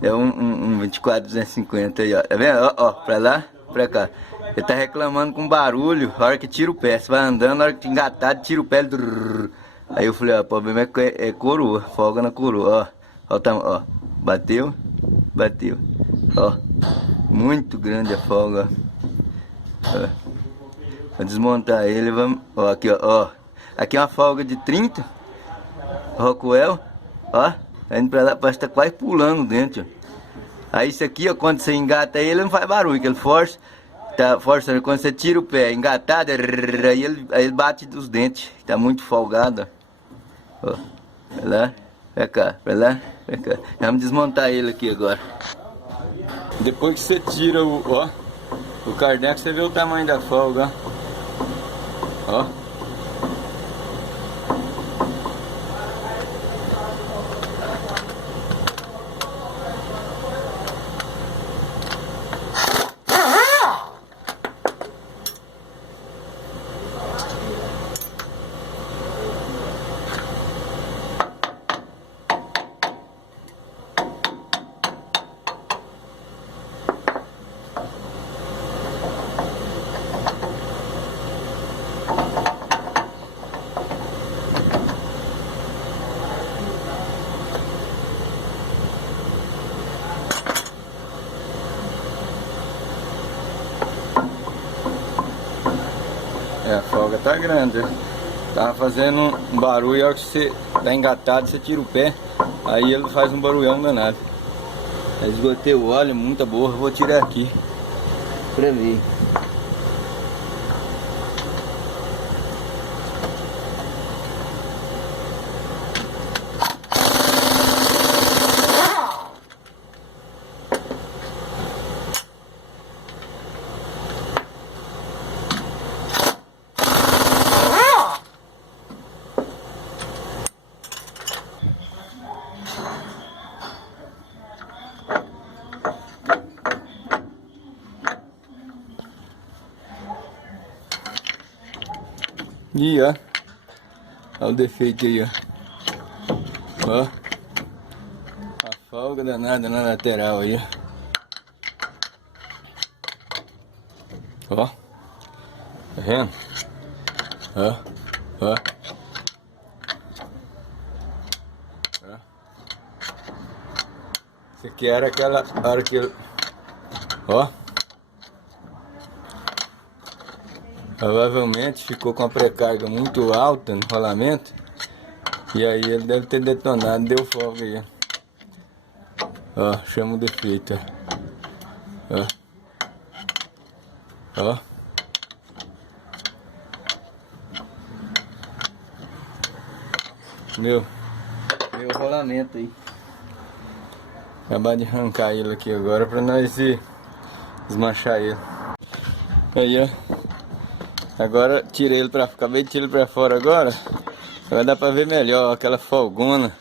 É um 24-250 aí, ó. Tá vendo? Ó, pra lá, pra cá. Ele tá reclamando com barulho, a hora que tira o pé. Você vai andando, a hora que engatado, tira o pé. Drrr. Aí eu falei, ó, o problema é coroa, folga na coroa, ó. Ó, ó. Bateu, bateu. Ó, muito grande a folga, ó. Vou desmontar ele, vamos. Ó, aqui, ó. Aqui é uma folga de 30. Rockwell, ó. Tá indo pra lá, parece que tá quase pulando dentro, ó. Aí isso aqui, ó, quando você engata ele não faz barulho, que ele força, tá forçando. Quando você tira o pé engatado, aí ele bate os dentes, tá muito folgado, ó. Vai lá, pra cá, pra lá, pra cá. Vamos desmontar ele aqui agora. Depois que você tira o cardanco, você vê o tamanho da folga, ó. A folga tá grande. Tava fazendo um barulho, a hora que você tá engatado, você tira o pé, aí ele faz um barulhão danado. Aí esgotei o óleo, muita boa, vou tirar aqui pra ver. E ó, olha o defeito aí, ó. Ó, a folga danada na lateral aí, ó. Tá vendo? Ó, ó. Ó. Isso aqui era aquela hora que ele... Ó. Provavelmente ficou com a precarga muito alta no rolamento. E aí ele deve ter detonado, deu folga aí. Ó, chama o defeito, ó. Ó. Meu rolamento aí. Acabar de arrancar ele aqui agora pra nós desmanchar ele. Aí, ó. Agora tirei ele pra... Acabei de tirar ele pra fora agora. Vai dar pra ver melhor, ó, aquela folgona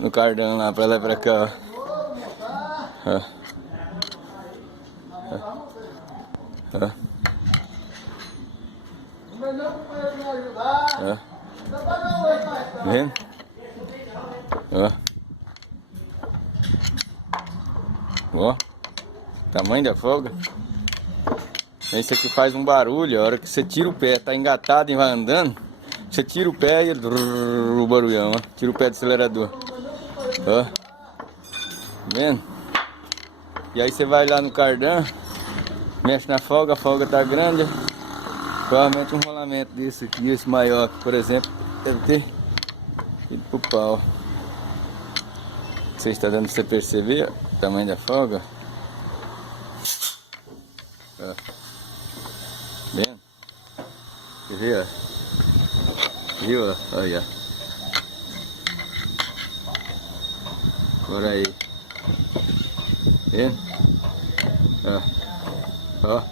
no cardão lá, pra lá e pra cá, ó. Ó. Ó. Ó. Ó. Tá vendo? Ó. Ó. Tamanho da folga. Esse aqui faz um barulho, a hora que você tira o pé, tá engatado e vai andando, você tira o pé e o barulhão, ó. Tira o pé do acelerador. Ó. Tá vendo? E aí você vai lá no cardan, mexe na folga, a folga tá grande. Provavelmente um rolamento desse aqui, esse maior, por exemplo, deve ter ido pro pau. Você está dando pra você perceber o tamanho da folga? Ó. Vendo? Quer ver, ó? Viu, ó? Olha. Agora aí. Vendo? Ó. Ó.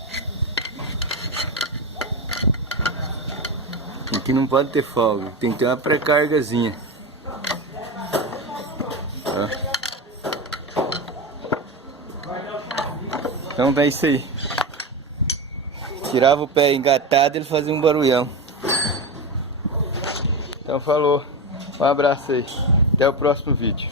Aqui não pode ter folga, tem que ter uma pré-cargazinha. Ó. Então é isso aí. Tirava o pé engatado e ele fazia um barulhão. Então falou. Um abraço aí. Até o próximo vídeo.